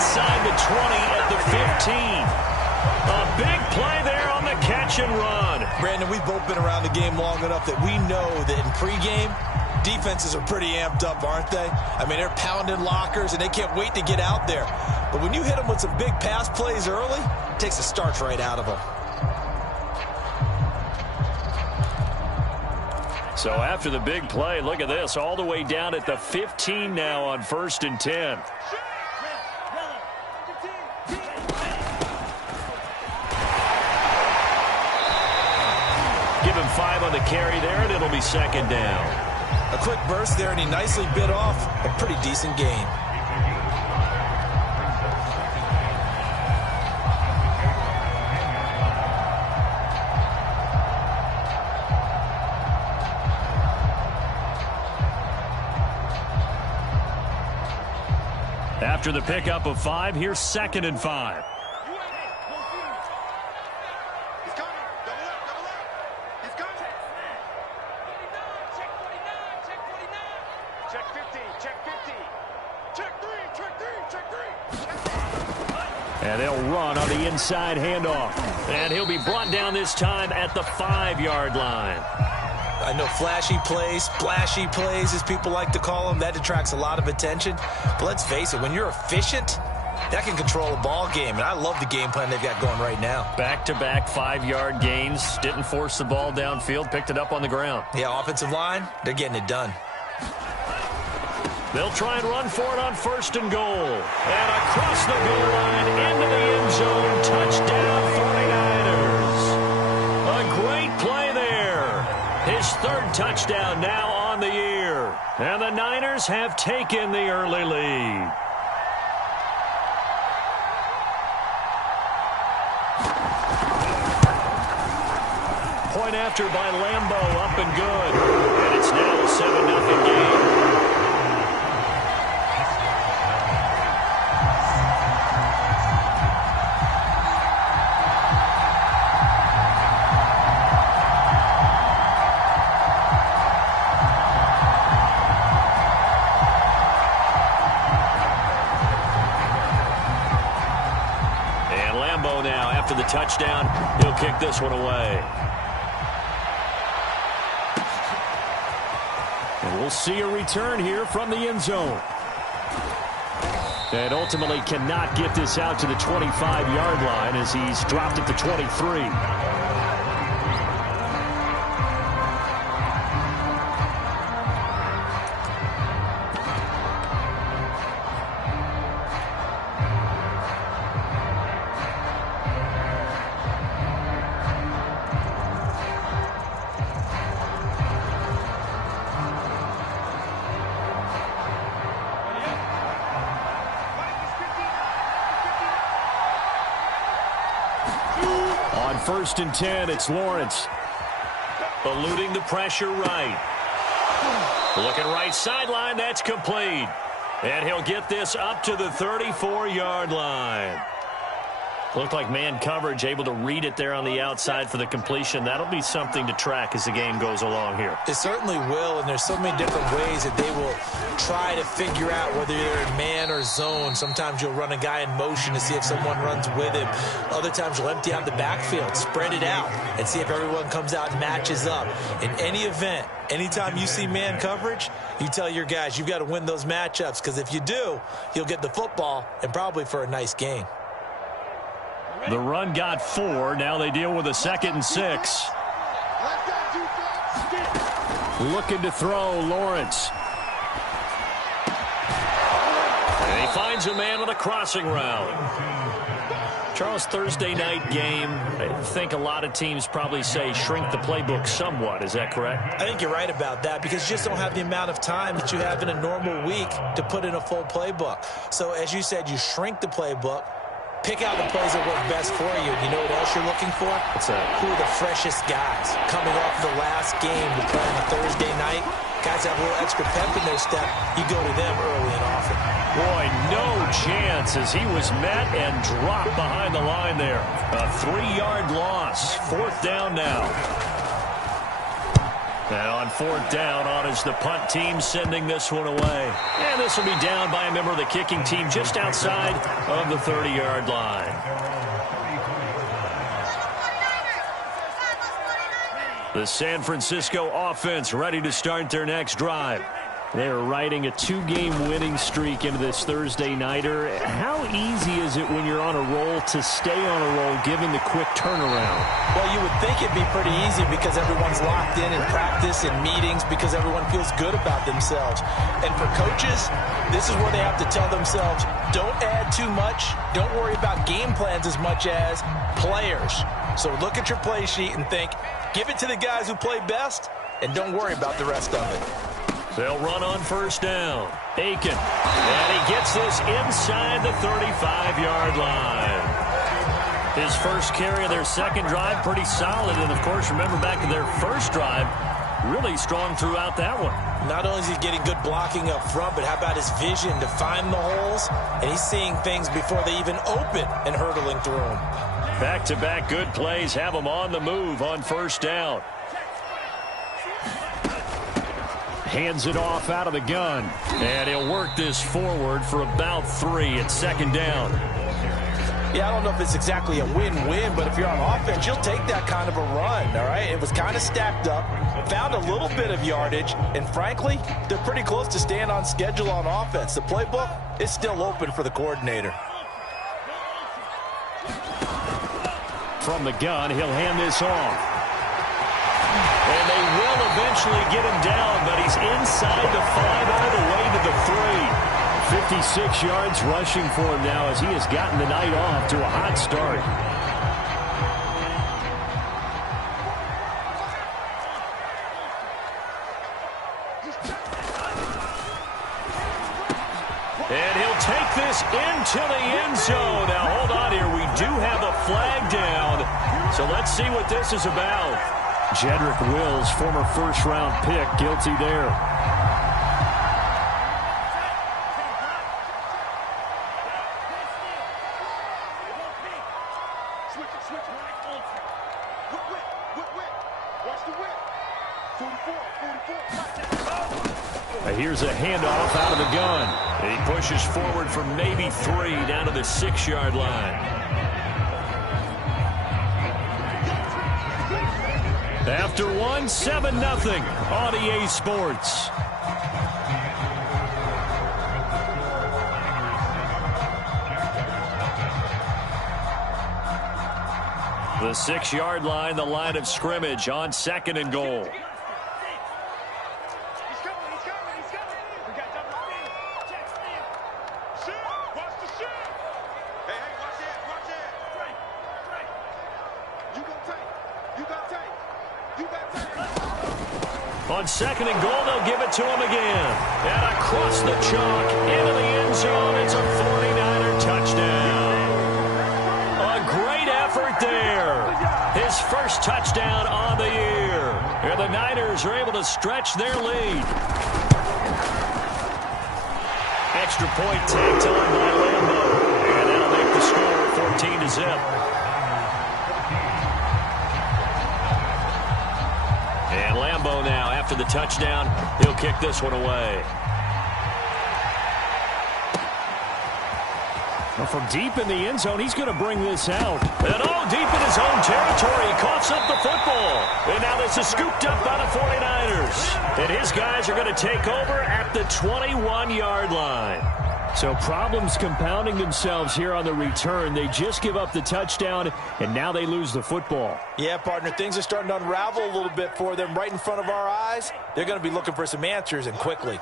inside the 20 at the 15. A big play there on the catch and run. Brandon, we've both been around the game long enough that we know that in pregame, defenses are pretty amped up, aren't they? I mean, they're pounding lockers, and they can't wait to get out there. But when you hit them with some big pass plays early, it takes the starch right out of them. So after the big play, look at this, all the way down at the 15 now on 1st and 10. Give him 5 on the carry there, and it'll be 2nd down. A quick burst there, and he nicely bit off a pretty decent gain. After the pickup of 5, here's 2nd and 5. And they'll run on the inside handoff. And he'll be brought down this time at the 5-yard line. I know flashy plays, splashy plays, as people like to call them, that attracts a lot of attention. But let's face it, when you're efficient, that can control a ball game. And I love the game plan they've got going right now. Back-to-back 5-yard gains. Didn't force the ball downfield. Picked it up on the ground. Yeah, offensive line, they're getting it done. They'll try and run for it on 1st and goal. And across the goal line, into the end zone. Touchdown, 49ers. A great play there. His 3rd touchdown now on the year. And the Niners have taken the early lead. Point after by Lambeau, up and good. And it's now a 7-0 game. After the touchdown, he'll kick this one away. And we'll see a return here from the end zone. And ultimately cannot get this out to the 25-yard line as he's dropped at the 23. On 1st and 10, it's Lawrence. Eluding the pressure right. Looking right sideline, that's complete. And he'll get this up to the 34-yard line. Looked like man coverage, able to read it there on the outside for the completion. That'll be something to track as the game goes along here. It certainly will, and there's so many different ways that they will try to figure out whether you're in man or zone. Sometimes you'll run a guy in motion to see if someone runs with him. Other times you'll empty out the backfield, spread it out, and see if everyone comes out and matches up. In any event, anytime you see man coverage, you tell your guys you've got to win those matchups, because if you do, you'll get the football and probably for a nice gain. The run got 4. Now they deal with a 2nd and 6. Looking to throw, Lawrence. And he finds a man on a crossing route. Charles, Thursday night game, I think a lot of teams probably say shrink the playbook somewhat. Is that correct? I think you're right about that, because you just don't have the amount of time that you have in a normal week to put in a full playbook. So as you said, you shrink the playbook. Pick out the plays that work best for you. You know what else you're looking for? Who are the freshest guys coming off the last game to play on a Thursday night? Guys have a little extra pep in their step. You go to them early and often. Boy, no chance as he was met and dropped behind the line there. A 3-yard loss. 4th down now. And on 4th down, on is the punt team sending this one away. And this will be down by a member of the kicking team just outside of the 30-yard line. The San Francisco offense ready to start their next drive. They're riding a 2-game winning streak into this Thursday nighter. How easy is it when you're on a roll to stay on a roll given the quick turnaround? Well, you would think it'd be pretty easy because everyone's locked in practice and meetings because everyone feels good about themselves. And for coaches, this is where they have to tell themselves, don't add too much. Don't worry about game plans as much as players. So look at your play sheet and think, give it to the guys who play best and don't worry about the rest of it. They'll run on 1st down. Aiken. And he gets this inside the 35-yard line. His first carry of their second drive, pretty solid. And, of course, remember back to their first drive, really strong throughout that one. Not only is he getting good blocking up front, but how about his vision to find the holes? And he's seeing things before they even open and hurdling through them. Back-to-back good plays have him on the move on 1st down. Hands it off out of the gun. And he'll work this forward for about 3 at 2nd down. Yeah, I don't know if it's exactly a win-win, but if you're on offense, you'll take that kind of a run, all right? It was kind of stacked up, found a little bit of yardage, and frankly, they're pretty close to staying on schedule on offense. The playbook is still open for the coordinator. From the gun, he'll hand this off. And they will eventually get him down, but he's inside the 5 all the way to the 3. 56 yards rushing for him now as he has gotten the night off to a hot start. And he'll take this into the end zone. Now, hold on here. We do have a flag down. So let's see what this is about. Jedrick Wills, former first-round pick, guilty there. Here's a handoff out of the gun. And he pushes forward for maybe 3 down to the 6-yard line. After 1, 7-0 on EA Sports. The 6-yard line, the line of scrimmage on 2nd and goal. On 2nd and goal, they'll give it to him again. And across the chalk, into the end zone. It's a 49er touchdown. A great effort there. His first touchdown on the year. And the Niners are able to stretch their lead. Extra point tagged on by Lambo. And that'll make the score 14-0. And Lambo now, after the touchdown, he'll kick this one away. Well, from deep in the end zone, he's going to bring this out. And deep in his own territory, he coughs up the football. And now this is scooped up by the 49ers. And his guys are going to take over at the 21-yard line. So problems compounding themselves here on the return. They just give up the touchdown, and now they lose the football. Yeah, partner, things are starting to unravel a little bit for them right in front of our eyes. They're going to be looking for some answers, and quickly.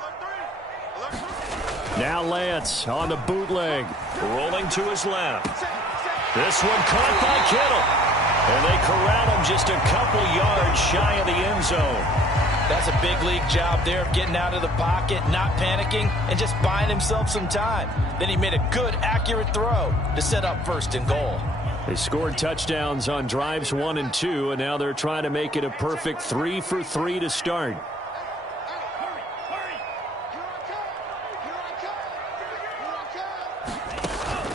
Now Lance on the bootleg, rolling to his left. This one caught by Kittle. And they corral him just a couple yards shy of the end zone. That's a big league job there of getting out of the pocket, not panicking, and just buying himself some time. Then he made a good, accurate throw to set up 1st and goal. They scored touchdowns on drives 1 and 2, and now they're trying to make it a perfect 3 for 3 to start.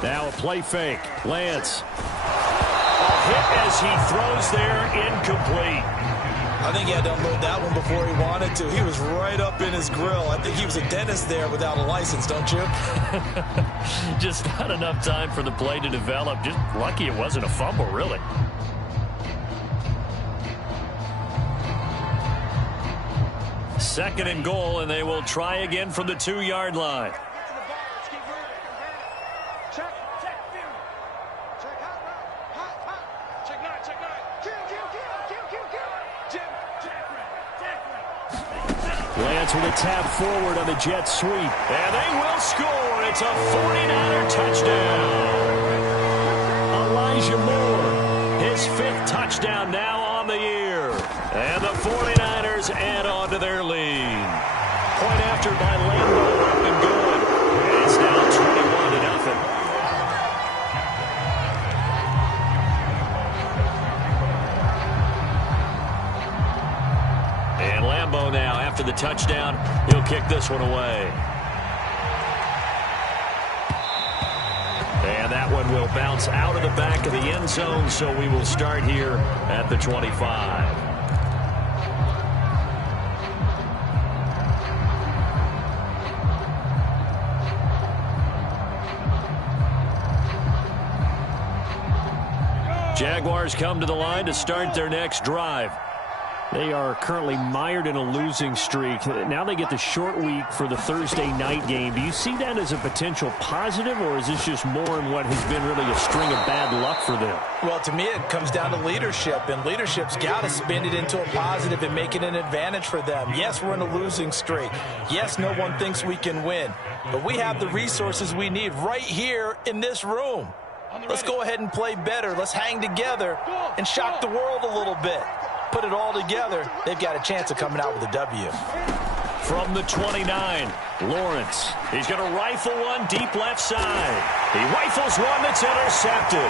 Now a play fake. Lance. A hit as he throws there, incomplete. I think he had to unload that one before he wanted to. He was right up in his grill. I think he was a dentist there without a license, don't you? Just not enough time for the play to develop. Just lucky it wasn't a fumble, really. Second and goal, and they will try again from the 2-yard line. Lance with a tap forward on the jet sweep. And they will score. It's a 49er touchdown. Elijah Moore, his 5th touchdown now on the year. And the 49ers add on to their lead. Point after by Lambeau, up and good. And it's now 21-0. And Lambeau now, after the touchdown, he'll kick this one away. And that one will bounce out of the back of the end zone, so we will start here at the 25. Jaguars come to the line to start their next drive. They are currently mired in a losing streak. Now they get the short week for the Thursday night game. Do you see that as a potential positive, or is this just more in what has been really a string of bad luck for them? Well, to me, it comes down to leadership, and leadership's got to spin it into a positive and make it an advantage for them. Yes, we're in a losing streak. Yes, no one thinks we can win, but we have the resources we need right here in this room. Let's go ahead and play better. Let's hang together and shock the world a little bit. Put it all together, they've got a chance of coming out with a W. From the 29, Lawrence. He's going to rifle one deep left side. He rifles one that's intercepted.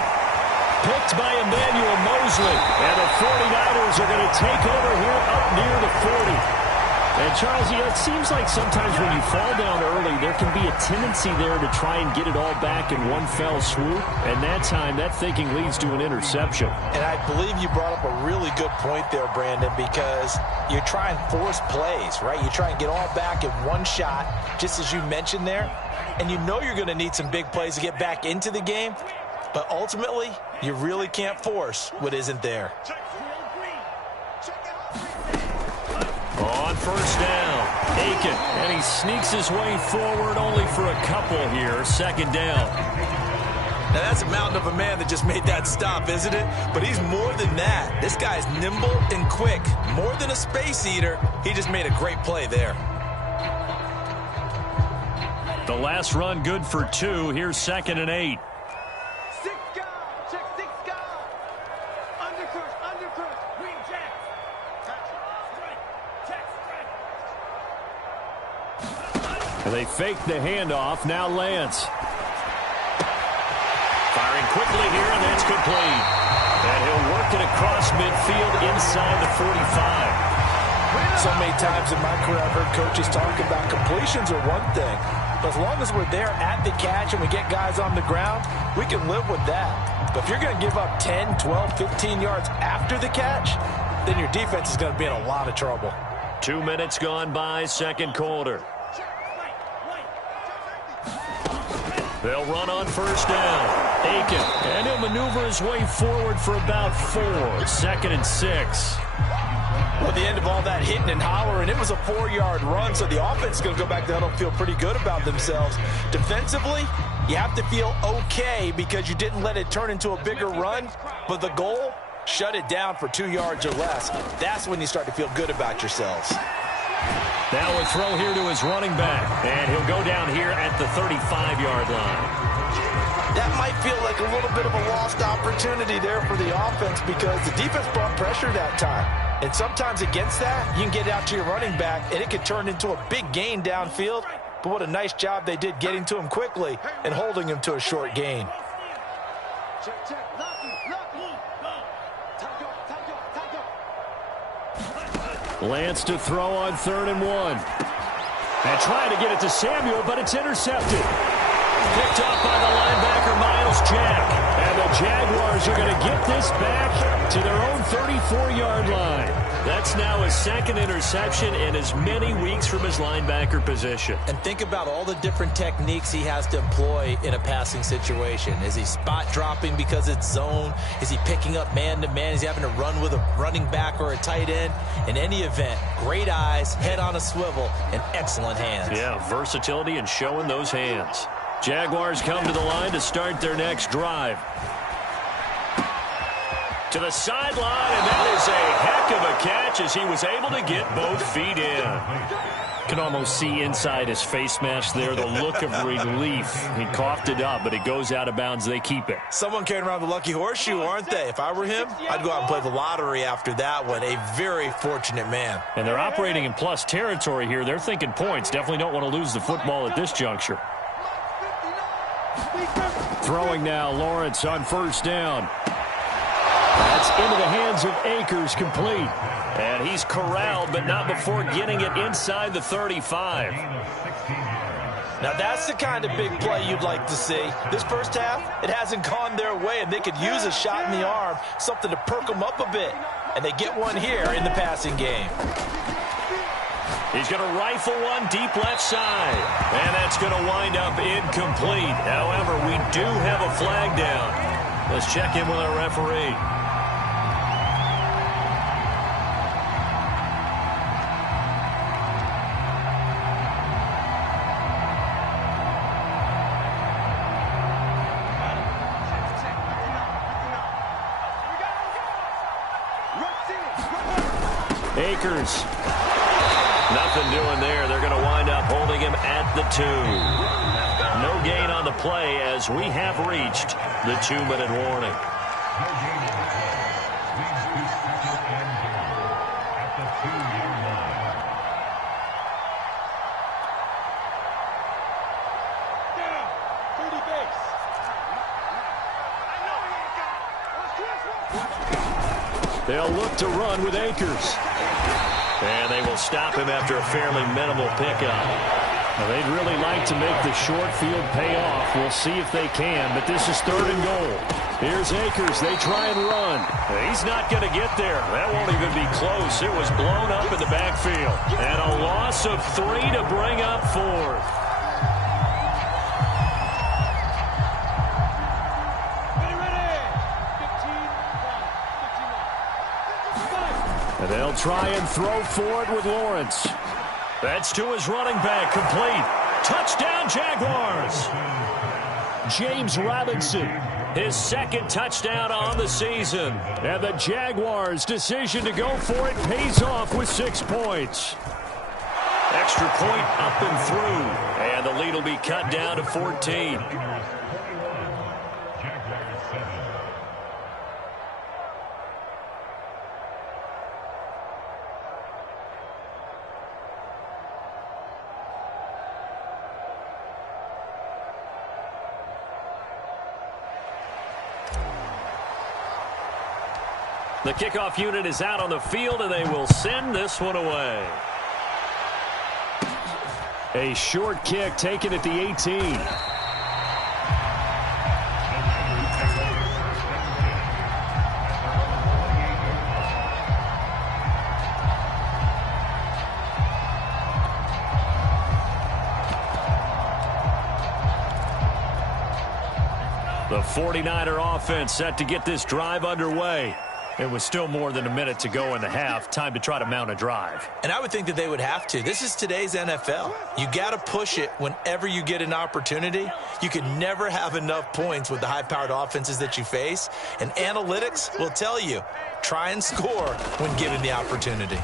Picked by Emmanuel Mosley. And the 49ers are going to take over here up near the 40. And, Charles, it seems like sometimes when you fall down early, there can be a tendency there to try and get it all back in one fell swoop. And that time, that thinking leads to an interception. And I believe you brought up a really good point there, Brandon, because you try and force plays, right? You try and get all back in one shot, just as you mentioned there. And you know you're going to need some big plays to get back into the game. But ultimately, you really can't force what isn't there. On first down, Aiken, and he sneaks his way forward only for a couple here. Second down. Now, that's a mountain of a man that just made that stop, isn't it? But he's more than that. This guy's nimble and quick. More than a space eater, he just made a great play there. The last run good for 2. Here's 2nd and 8. They fake the handoff. Now Lance. Firing quickly here, and that's complete. And he'll work it across midfield inside the 45. So many times in my career, I've heard coaches talk about completions are one thing. But as long as we're there at the catch and we get guys on the ground, we can live with that. But if you're going to give up 10, 12, 15 yards after the catch, then your defense is going to be in a lot of trouble. 2 minutes gone by, second quarter. They'll run on first down. Aiken, and he'll maneuver his way forward for about 4. 2nd and 6. Well, at the end of all that hitting and hollering, it was a 4-yard run, so the offense is going to go back to huddle and feel pretty good about themselves. Defensively, you have to feel okay because you didn't let it turn into a bigger run, but the goal, shut it down for 2 yards or less. That's when you start to feel good about yourselves. Now a throw here to his running back, and he'll go down here at the 35-yard line. That might feel like a little bit of a lost opportunity there for the offense because the defense brought pressure that time. And sometimes against that, you can get out to your running back, and it can turn into a big gain downfield. But what a nice job they did getting to him quickly and holding him to a short gain. Lance to throw on 3rd and 1. And trying to get it to Samuel, but it's intercepted. Picked up by the linebacker, Miles Jack. And the Jaguars are going to get this back to their own 34-yard line. That's now his second interception in as many weeks from his linebacker position. And think about all the different techniques he has to employ in a passing situation. Is he spot dropping because it's zone? Is he picking up man-to-man? Is he having to run with a running back or a tight end? In any event, great eyes, head on a swivel, and excellent hands. Yeah, versatility and showing those hands. Jaguars come to the line to start their next drive. To the sideline, and that is a heck of a catch as he was able to get both feet in. Can almost see inside his face mask there the look of relief. He coughed it up, but it goes out of bounds. They keep it. Someone carrying around the lucky horseshoe, aren't they? If I were him, I'd go out and play the lottery after that one. A very fortunate man. And they're operating in plus territory here. They're thinking points. Definitely don't want to lose the football at this juncture. Throwing now, Lawrence on first down. That's into the hands of Akers, complete. And he's corralled, but not before getting it inside the 35. Now that's the kind of big play you'd like to see. This first half, it hasn't gone their way, and they could use a shot in the arm, something to perk them up a bit. And they get one here in the passing game. He's going to rifle one deep left side. And that's going to wind up incomplete. However, we do have a flag down. Let's check in with our referee. Akers. Nothing doing there. They're going to wind up holding him at the 2. No gain on the play as we have reached the 2-minute warning. They'll look to run with Akers. And they will stop him after a fairly minimal pickup. Now, they'd really like to make the short field pay off. We'll see if they can, but this is 3rd and goal. Here's Akers. They try and run. He's not going to get there. That won't even be close. It was blown up in the backfield. And a loss of 3 to bring up 4th. And they'll try and throw for it with Lawrence. That's to his running back, complete. Touchdown, Jaguars. James Robinson, his 2nd touchdown on the season. And the Jaguars' decision to go for it pays off with 6 points. Extra point up and through. And the lead will be cut down to 14. The kickoff unit is out on the field, and they will send this one away. A short kick taken at the 18. The 49er offense set to get this drive underway. It was still more than a minute to go in the half. Time to try to mount a drive. And I would think that they would have to. This is today's NFL. You got to push it whenever you get an opportunity. You can never have enough points with the high-powered offenses that you face. And analytics will tell you, try and score when given the opportunity.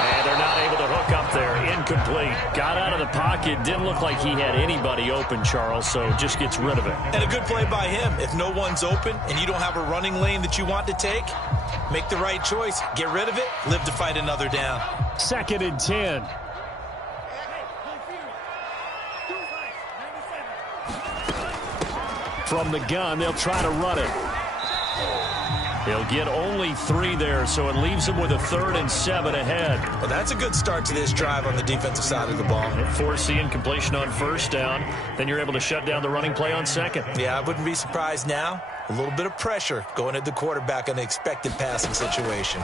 And they're not able to hook up there. Incomplete. Got out of the pocket. Didn't look like he had anybody open, Charles, so just gets rid of it. And a good play by him. If no one's open and you don't have a running lane that you want to take, make the right choice. Get rid of it. Live to fight another down. 2nd and 10. From the gun, they'll try to run it. He'll get only 3 there, so it leaves him with a 3rd and 7 ahead. Well, that's a good start to this drive on the defensive side of the ball. Force the incompletion on first down. Then you're able to shut down the running play on 2nd. Yeah, I wouldn't be surprised now A little bit of pressure going at the quarterback in the expected passing situation.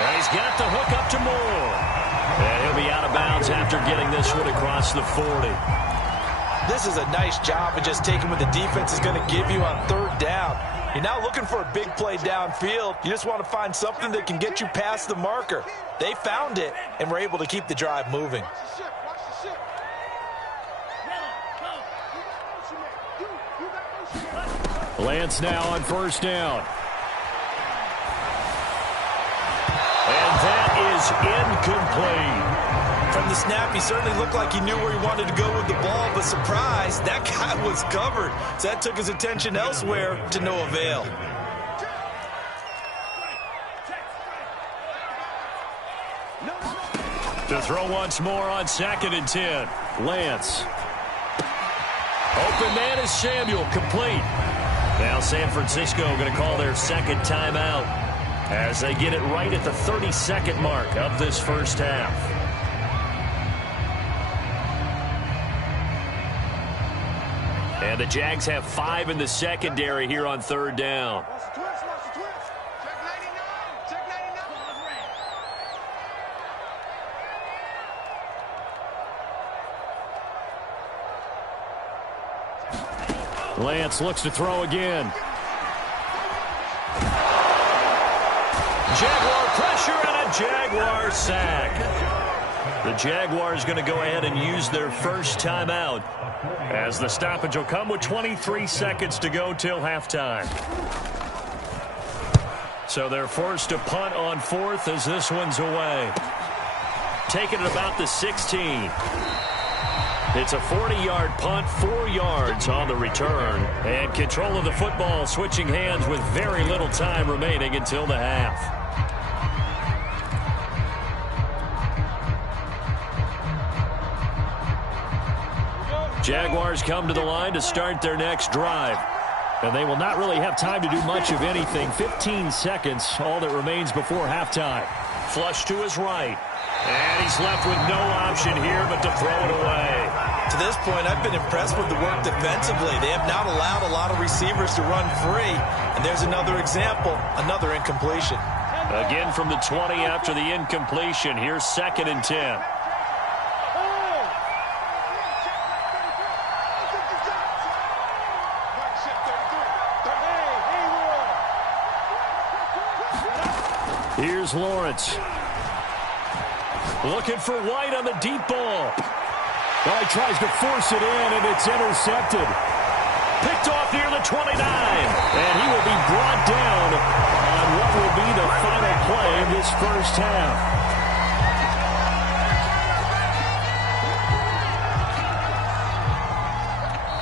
And he's got the hook up to Moore. And he'll be out of bounds after getting this one across the 40. This is a nice job of just taking what the defense is going to give you on third down. You're not looking for a big play downfield. You just want to find something that can get you past the marker. They found it and were able to keep the drive moving. Lance now on first down. And that is incomplete. From the snap, he certainly looked like he knew where he wanted to go with the ball, but surprise, that guy was covered. So that took his attention elsewhere to no avail. To throw once more on 2nd and 10. Lance. Open man is Samuel, complete. Now San Francisco going to call their second timeout as they get it right at the 30-second mark of this first half. And the Jags have 5 in the secondary here on third down. Lance looks to throw again. Jaguar pressure and a Jaguar sack. The Jaguars going to go ahead and use their first timeout as the stoppage will come with 23 seconds to go till halftime. So they're forced to punt on 4th as this one's away. Taking it about the 16. It's a 40-yard punt, 4 yards on the return. And control of the football switching hands with very little time remaining until the half. Jaguars come to the line to start their next drive. And they will not really have time to do much of anything. 15 seconds, all that remains before halftime. Flush to his right. And he's left with no option here but to throw it away. To this point, I've been impressed with the work defensively. They have not allowed a lot of receivers to run free. And there's another example, another incompletion. Again from the 20 after the incompletion. Here's 2nd and 10. Here's Lawrence. Looking for White on the deep ball. Well, he tries to force it in, and it's intercepted. Picked off near the 29. And he will be brought down on what will be the final play of this first half.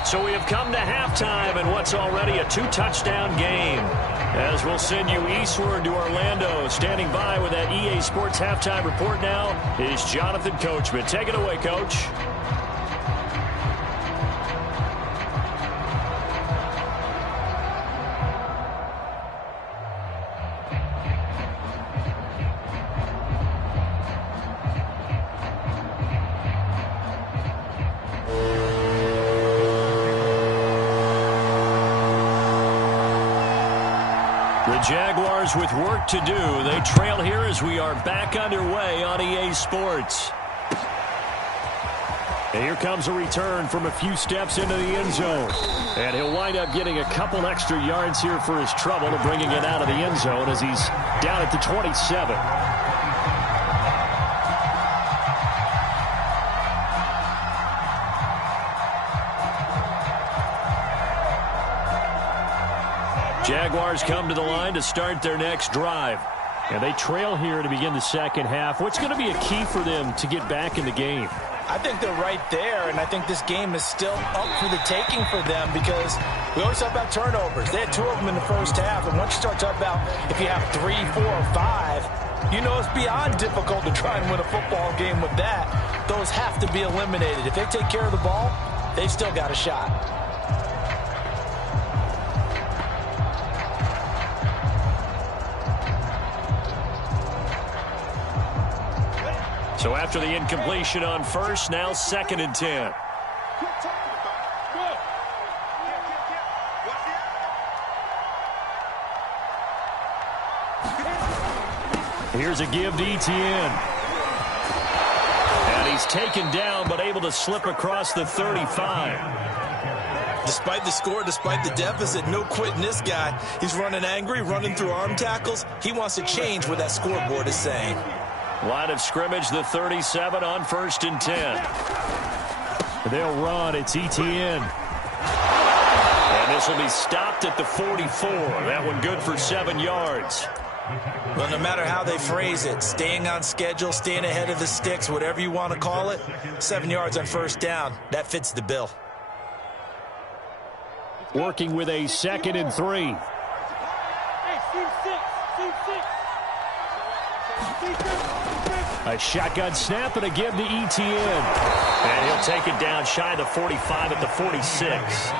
So we have come to halftime in what's already a 2-touchdown game. As we'll send you eastward to Orlando. Standing by with that EA Sports halftime report now is Jonathan Coachman. Take it away, Coach. Jaguars with work to do. They trail here as we are back underway on EA Sports. And here comes a return from a few steps into the end zone. And he'll wind up getting a couple extra yards here for his trouble to bringing it out of the end zone as he's down at the 27. Jaguars come to the line to start their next drive. And they trail here to begin the second half. What's going to be a key for them to get back in the game? I think they're right there, and I think this game is still up for the taking for them because we always talk about turnovers. They had 2 of them in the first half, and once you start talking about if you have 3, 4, or 5, you know it's beyond difficult to try and win a football game with that. Those have to be eliminated. If they take care of the ball, they've still got a shot. So after the incompletion on first, now 2nd and 10. Here's a give to Etienne. And he's taken down, but able to slip across the 35. Despite the score, despite the deficit, no quitting this guy. He's running angry, running through arm tackles. He wants to change what that scoreboard is saying. Line of scrimmage, the 37 on 1st and 10. They'll run. It's Etienne. And this will be stopped at the 44. That one good for 7 yards. Well, no matter how they phrase it, staying on schedule, staying ahead of the sticks, whatever you want to call it, 7 yards on 1st down, that fits the bill. Working with a 2nd and 3. A shotgun snap and a give to Etienne. And he'll take it down shy of the 45 at the 46.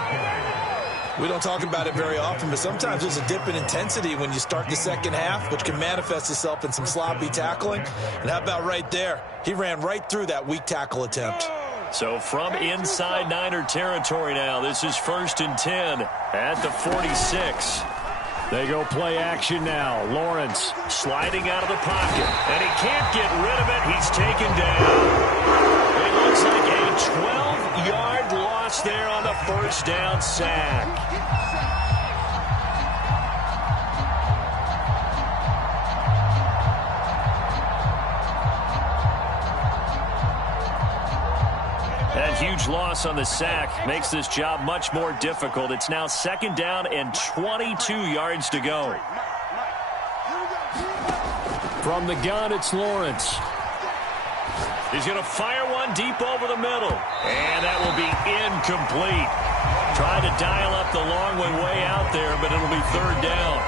We don't talk about it very often, but sometimes there's a dip in intensity when you start the second half, which can manifest itself in some sloppy tackling. And how about right there? He ran right through that weak tackle attempt. So from inside Niner territory now, this is 1st and 10 at the 46. They go play action now. Lawrence sliding out of the pocket, and he can't get rid of it. He's taken down. It looks like a 12-yard loss there on the 1st down sack. That huge loss on the sack makes this job much more difficult. It's now 2nd down and 22 yards to go. From the gun, it's Lawrence. He's going to fire one deep over the middle. And that will be incomplete. Trying to dial up the long one way out there, but it'll be 3rd down.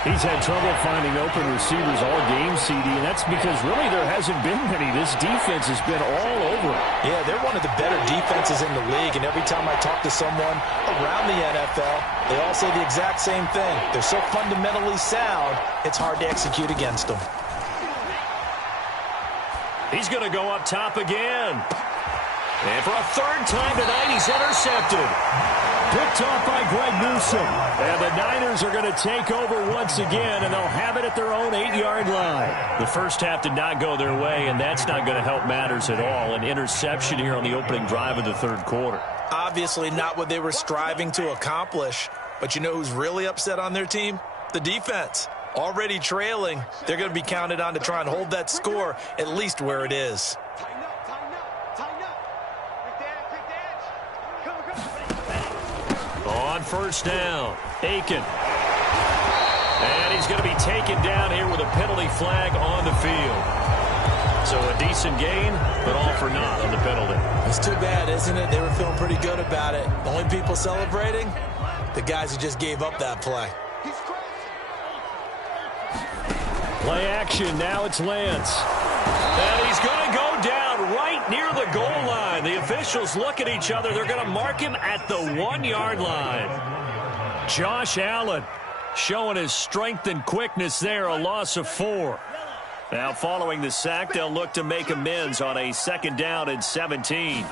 He's had trouble finding open receivers all game, CD, and that's because really there hasn't been many. This defense has been all over. Yeah, they're one of the better defenses in the league, and every time I talk to someone around the NFL, they all say the exact same thing. They're so fundamentally sound, it's hard to execute against them. He's going to go up top again. And for a 3rd time tonight, he's intercepted. Picked off by Greg Newsome. And the Niners are going to take over once again, and they'll have it at their own 8-yard line. The first half did not go their way, and that's not going to help matters at all. An interception here on the opening drive of the 3rd quarter. Obviously not what they were striving to accomplish. But you know who's really upset on their team? The defense. Already trailing, they're going to be counted on to try and hold that score at least where it is. On 1st down, Aiken. And he's going to be taken down here with a penalty flag on the field. So a decent gain, but all for naught on the penalty. It's too bad, isn't it? They were feeling pretty good about it. The only people celebrating, the guys who just gave up that play. Play action, now it's Lance. And he's going to go down right near the goal line. The officials look at each other. They're going to mark him at the 1-yard line. Josh Allen showing his strength and quickness there, a loss of 4. Now following the sack, they'll look to make amends on a 2nd down and 17.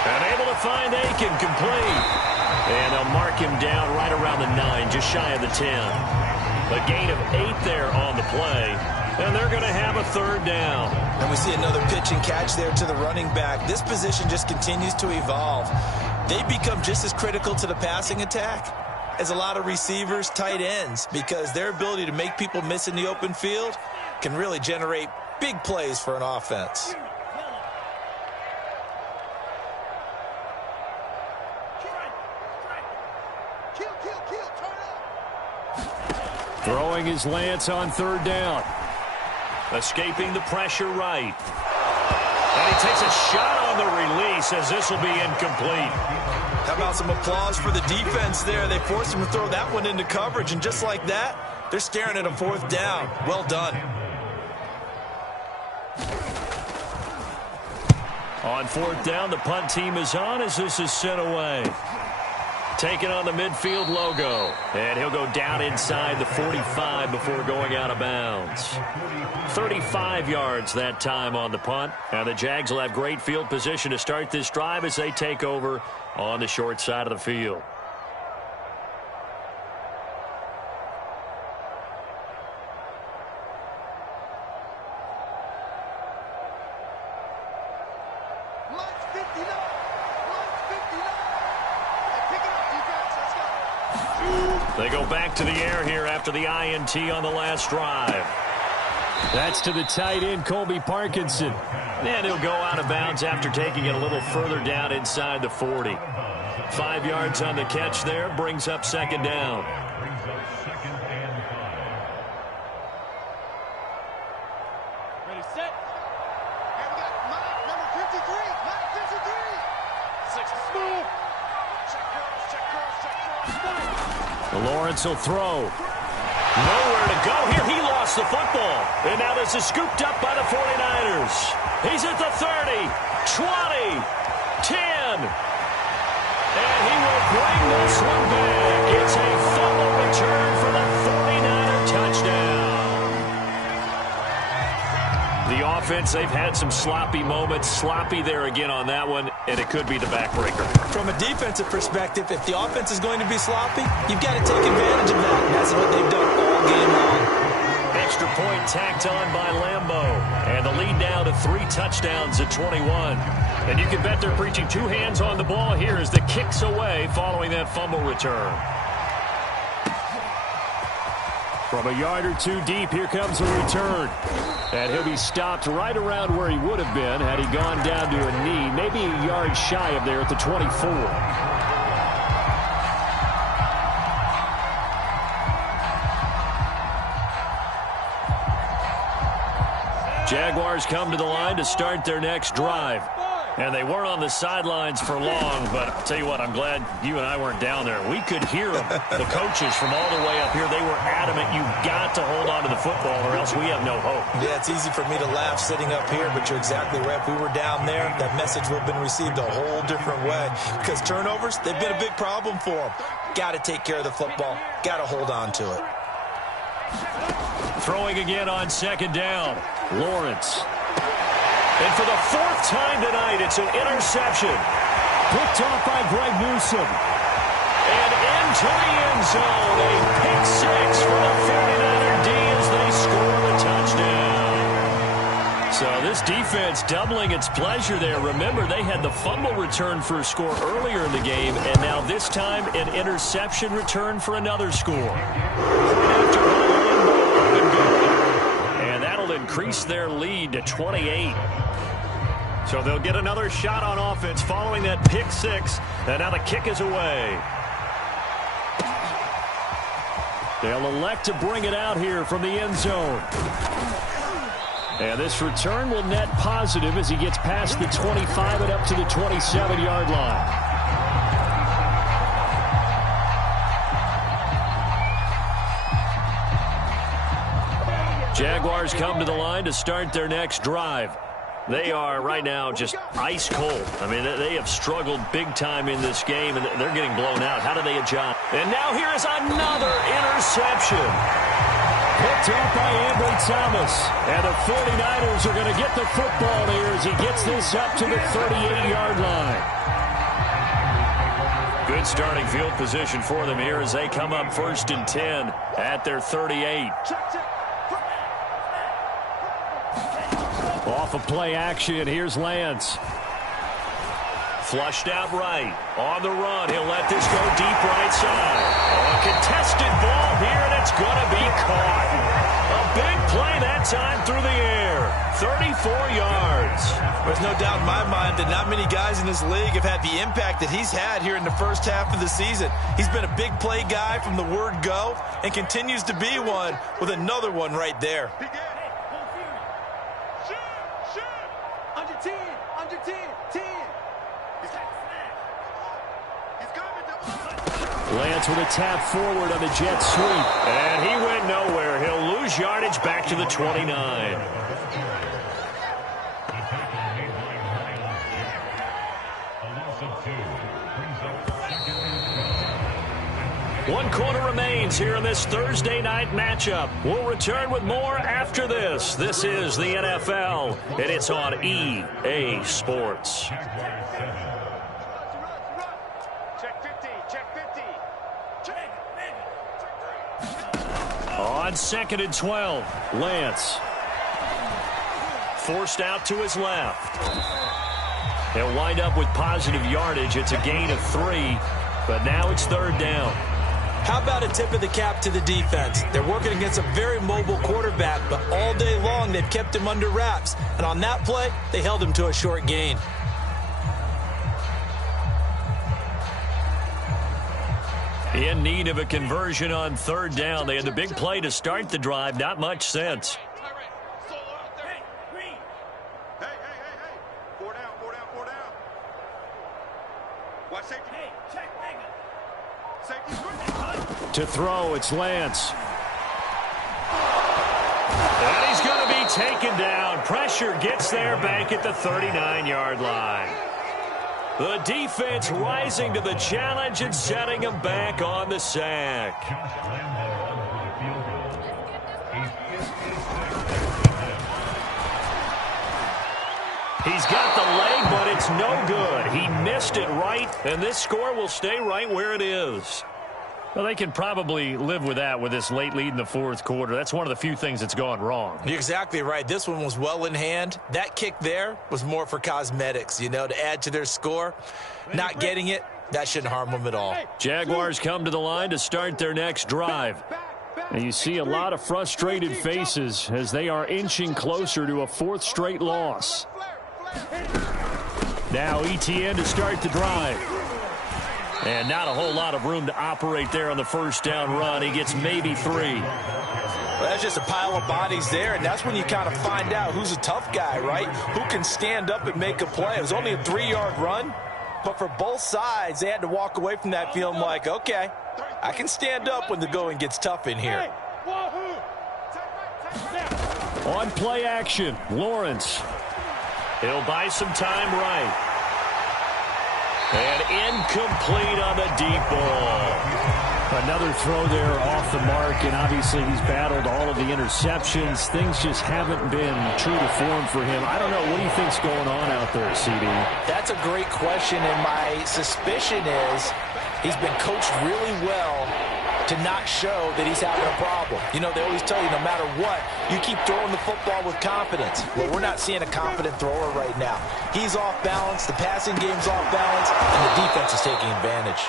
And able to find Aiken complete. And they'll mark him down right around the 9, just shy of the 10. A gain of 8 there on the play, and they're going to have a 3rd down. And we see another pitch and catch there to the running back. This position just continues to evolve. They become just as critical to the passing attack as a lot of receivers, tight ends, because their ability to make people miss in the open field can really generate big plays for an offense. Throwing his Lance on 3rd down. Escaping the pressure right. And he takes a shot on the release as this will be incomplete. How about some applause for the defense there? They forced him to throw that one into coverage, and just like that, they're staring at a 4th down. Well done. On 4th down, the punt team is on as this is sent away. Taking on the midfield logo. And he'll go down inside the 45 before going out of bounds. 35 yards that time on the punt. And the Jags will have great field position to start this drive as they take over on the short side of the field. They go back to the air here after the INT on the last drive. That's to the tight end, Colby Parkinson. And he'll go out of bounds after taking it a little further down inside the 40. 5 yards on the catch there, brings up second down. Ready, set. And we got Mike, number 53. Mike 53. 6 move. Check girls, check girls, check girls. Lawrence will throw. Nowhere to go here. He lost the football. And now this is scooped up by the 49ers. He's at the 30, 20, 10. And he will bring this one back. It's a fumble return for the 49er touchdown. The offense, they've had some sloppy moments. Sloppy there again on that one, and it could be the backbreaker. From a defensive perspective, if the offense is going to be sloppy, you've got to take advantage of that. And that's what they've done all game long. Extra point tacked on by Lambo. And the lead now to 3 touchdowns at 21. And you can bet they're preaching 2 hands on the ball here as the kick's away following that fumble return. From a yard or 2 deep, here comes a return. And he'll be stopped right around where he would have been had he gone down to a knee, maybe a yard shy of there at the 24. Jaguars come to the line to start their next drive. And they weren't on the sidelines for long, but I'll tell you what, I'm glad you and I weren't down there. We could hear them, the coaches from all the way up here. They were adamant, you've got to hold on to the football or else we have no hope. Yeah, it's easy for me to laugh sitting up here, but you're exactly right. If we were down there, that message would have been received a whole different way. Because turnovers, they've been a big problem for them. Got to take care of the football. Got to hold on to it. Throwing again on second down. Lawrence. And for the 4th time tonight, it's an interception. Picked off by Greg Newsome. And into the end zone. A pick 6 for the 49er D as they score the touchdown. So this defense doubling its pleasure there. Remember, they had the fumble return for a score earlier in the game, and now this time an interception return for another score. And that'll increase their lead to 28. So they'll get another shot on offense following that pick 6. And now the kick is away. They'll elect to bring it out here from the end zone. And this return will net positive as he gets past the 25 and up to the 27-yard line. Jaguars come to the line to start their next drive. They are right now just ice cold. I mean, they have struggled big time in this game, and they're getting blown out. How do they adjust? And now here is another interception. Picked up by Ambry Thomas. And the 49ers are going to get the football here as he gets this up to the 38-yard line. Good starting field position for them here as they come up 1st and 10 at their 38. Off of play action, here's Lance. Flushed out right. On the run, he'll let this go deep right side. A contested ball here, and it's going to be caught. A big play that time through the air. 34 yards. There's no doubt in my mind that not many guys in this league have had the impact that he's had here in the first half of the season. He's been a big play guy from the word go and continues to be one with another one right there. Under 10, under 10, 10. Lance with a tap forward on the jet sweep. And he went nowhere. He'll lose yardage back to the 29. One quarter remains here in this Thursday night matchup. We'll return with more after this. This is the NFL, and it's on EA Sports. Check 50, check 50. On 2nd and 12, Lance. Forced out to his left. He'll wind up with positive yardage. It's a gain of 3, but now it's 3rd down. How about a tip of the cap to the defense? They're working against a very mobile quarterback, but all day long they've kept him under wraps. And on that play, they held him to a short gain. In need of a conversion on 3rd down. They had the big play to start the drive. Not much sense. To throw, it's Lance. And he's going to be taken down. Pressure gets there back at the 39-yard line. The defense rising to the challenge and setting him back on the sack. He's got the leg, but it's no good. He missed it right, and this score will stay right where it is. Well, they can probably live with that with this late lead in the 4th quarter. That's one of the few things that's gone wrong. You're exactly right. This one was well in hand. That kick there was more for cosmetics, you know, to add to their score. Not getting it, that shouldn't harm them at all. Jaguars come to the line to start their next drive. And you see a lot of frustrated faces as they are inching closer to a 4th straight loss. Now ETN to start the drive. And not a whole lot of room to operate there on the 1st down run. He gets maybe 3. Well, that's just a pile of bodies there, and that's when you kind of find out who's a tough guy, right? Who can stand up and make a play. It was only a 3-yard run, but for both sides, they had to walk away from that feeling like, okay, I can stand up when the going gets tough in here. On play action, Lawrence. He'll buy some time right. And incomplete on the deep ball. Another throw there off the mark, and obviously he's battled all of the interceptions. Things just haven't been true to form for him. I don't know. What do you think's going on out there, CD? That's a great question, and my suspicion is he's been coached really well to not show that he's having a problem. You know, they always tell you no matter what, you keep throwing the football with confidence. Well, we're not seeing a confident thrower right now. He's off balance, the passing game's off balance, and the defense is taking advantage.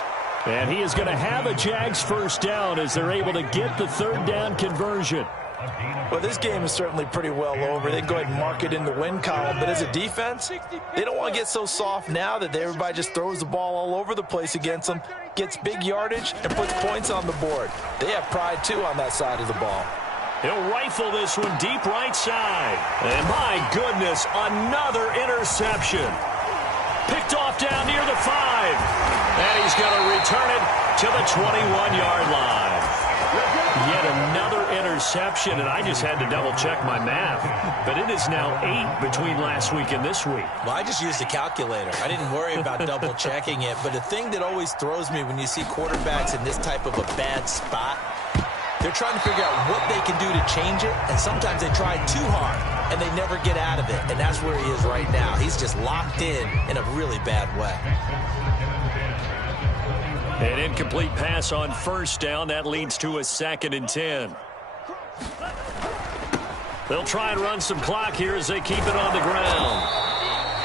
And he is going to have a Jags 1st down as they're able to get the 3rd down conversion. Well, this game is certainly pretty well over. They can go ahead and mark it in the win column. But as a defense, they don't want to get so soft now that everybody just throws the ball all over the place against them, gets big yardage, and puts points on the board. They have pride, too, on that side of the ball. He'll rifle this one deep right side. And my goodness, another interception. Picked off down near the 5. And he's going to return it to the 21-yard line. Yet another interception, and I just had to double-check my math. But it is now 8 between last week and this week. Well, I just used a calculator. I didn't worry about double-checking it. But the thing that always throws me when you see quarterbacks in this type of a bad spot, they're trying to figure out what they can do to change it, and sometimes they try too hard, and they never get out of it. And that's where he is right now. He's just locked in a really bad way. An incomplete pass on 1st down. That leads to a 2nd and 10. They'll try and run some clock here as they keep it on the ground.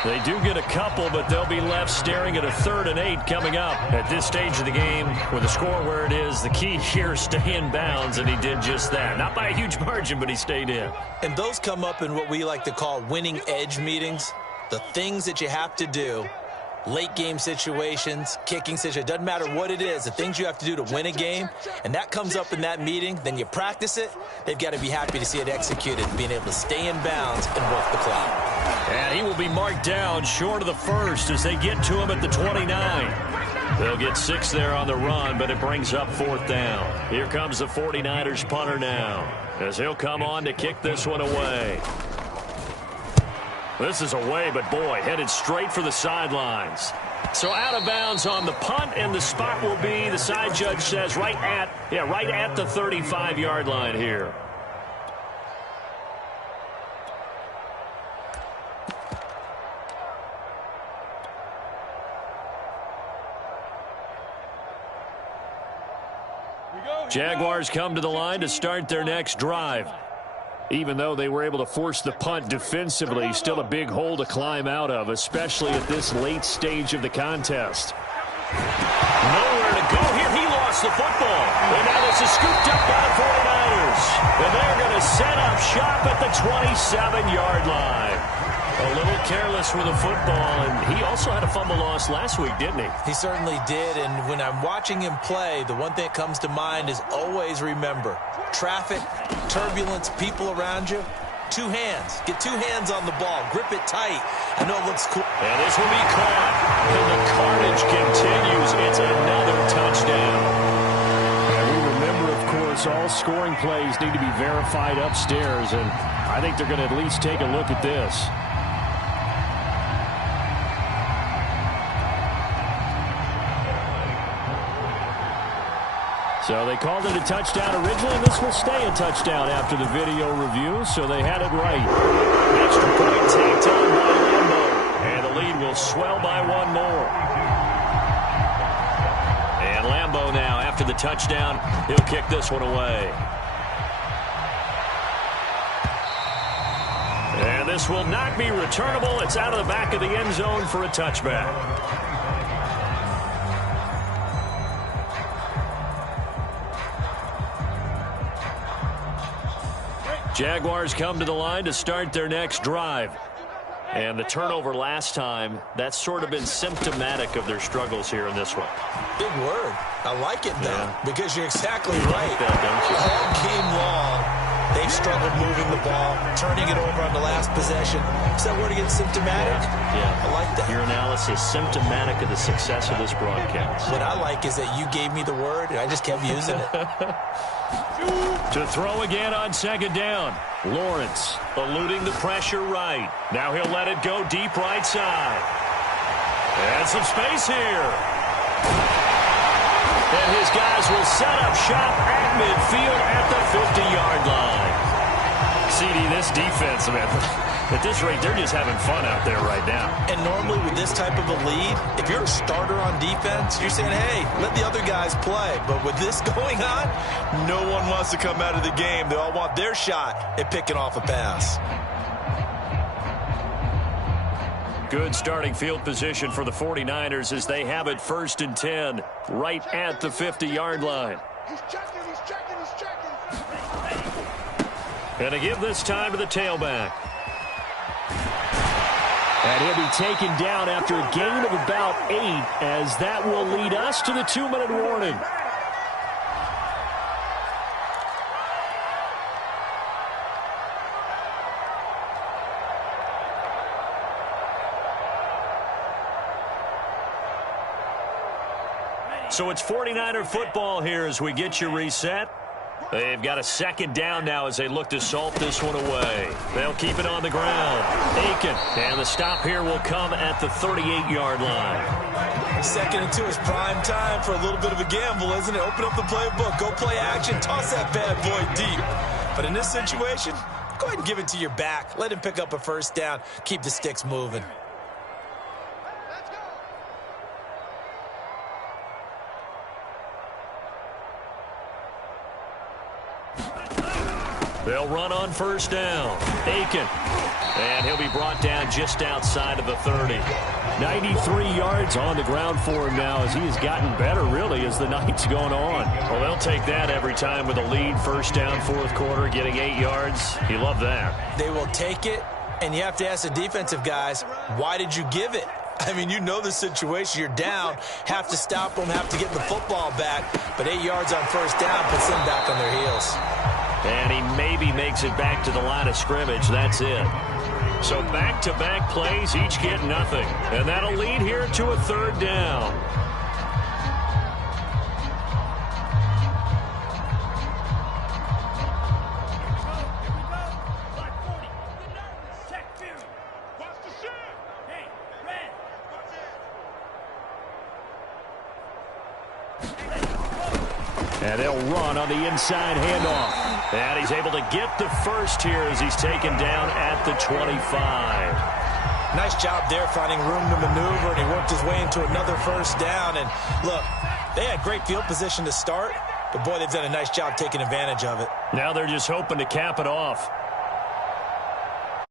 They do get a couple, but they'll be left staring at a 3rd and 8 coming up. At this stage of the game, with the score where it is, the key here, stay in bounds, and he did just that. Not by a huge margin, but he stayed in. And those come up in what we like to call winning edge meetings. The things that you have to do. Late game situations, kicking situations, doesn't matter what it is, the things you have to do to win a game, and that comes up in that meeting, then you practice it, they've got to be happy to see it executed, being able to stay in bounds and work the clock. And he will be marked down short of the 1st as they get to him at the 29. They'll get 6 there on the run, but it brings up 4th down. Here comes the 49ers punter now, as he'll come on to kick this one away. This is away, but boy, headed straight for the sidelines. So out of bounds on the punt, and the spot will be, the side judge says, right at the 35-yard line here. Jaguars come to the line to start their next drive. Even though they were able to force the punt defensively, still a big hole to climb out of, especially at this late stage of the contest. Nowhere to go here. He lost the football. And now this is scooped up by the 49ers. And they're going to set up shop at the 27-yard line. A little careless with the football, and he also had a fumble loss last week, didn't he? He certainly did, and when I'm watching him play, the one thing that comes to mind is always remember, traffic, turbulence, people around you, two hands. Get two hands on the ball. Grip it tight. I know it looks cool. And this will be caught, and the carnage continues. It's another touchdown. And we remember, of course, all scoring plays need to be verified upstairs, and I think they're going to at least take a look at this. So they called it a touchdown originally, and this will stay a touchdown after the video review, so they had it right. Extra point tacked on by Lambo, and the lead will swell by one more. And Lambo now, after the touchdown, he'll kick this one away. And this will not be returnable. It's out of the back of the end zone for a touchback. Jaguars come to the line to start their next drive. And the turnover last time, that's sort of been symptomatic of their struggles here in this one. Big word. I like it, though, because you're exactly right. Like that, don't you? All game long, they've struggled moving the ball, turning it over on the last possession. Is that word again, symptomatic? Yeah. I like that. Your analysis, symptomatic of the success of this broadcast. What I like is that you gave me the word, and I just kept using it. To throw again on second down. Lawrence eluding the pressure right. Now he'll let it go deep right side. And some space here. And his guys will set up shop at midfield at the 50-yard line. CD, this defense, man, at this rate, they're just having fun out there right now. And normally with this type of a lead, if you're a starter on defense, you're saying, hey, let the other guys play. But with this going on, no one wants to come out of the game. They all want their shot at picking off a pass. Good starting field position for the 49ers as they have it 1st and 10 right at the 50-yard line. He's checking, he's checking, he's checking. And to give this time to the tailback. And he'll be taken down after a gain of about 8, as that will lead us to the 2-minute warning. So it's 49er football here as we get you reset. They've got a second down now as they look to salt this one away. They'll keep it on the ground. Aiken, and the stop here will come at the 38-yard line. 2nd and 2 is prime time for a little bit of a gamble, isn't it? Open up the playbook, go play action, toss that bad boy deep. But in this situation, go ahead and give it to your back. Let him pick up a first down. Keep the sticks moving. They'll run on 1st down. Aiken. And he'll be brought down just outside of the 30. 93 yards on the ground for him now as he has gotten better, really, as the night's going on. Well, they'll take that every time with a lead. 1st down, 4th quarter, getting 8 yards. You love that. They will take it, and you have to ask the defensive guys, why did you give it? I mean, you know the situation. You're down, have to stop them, have to get the football back. But 8 yards on 1st down puts them back on their heels. And he maybe makes it back to the line of scrimmage. That's it. So back-to-back plays, each get nothing. And that'll lead here to a 3rd down. And they'll run on the inside handoff. And he's able to get the first here as he's taken down at the 25. Nice job there finding room to maneuver, and he worked his way into another 1st down. And look, they had great field position to start, but boy, they've done a nice job taking advantage of it. Now they're just hoping to cap it off.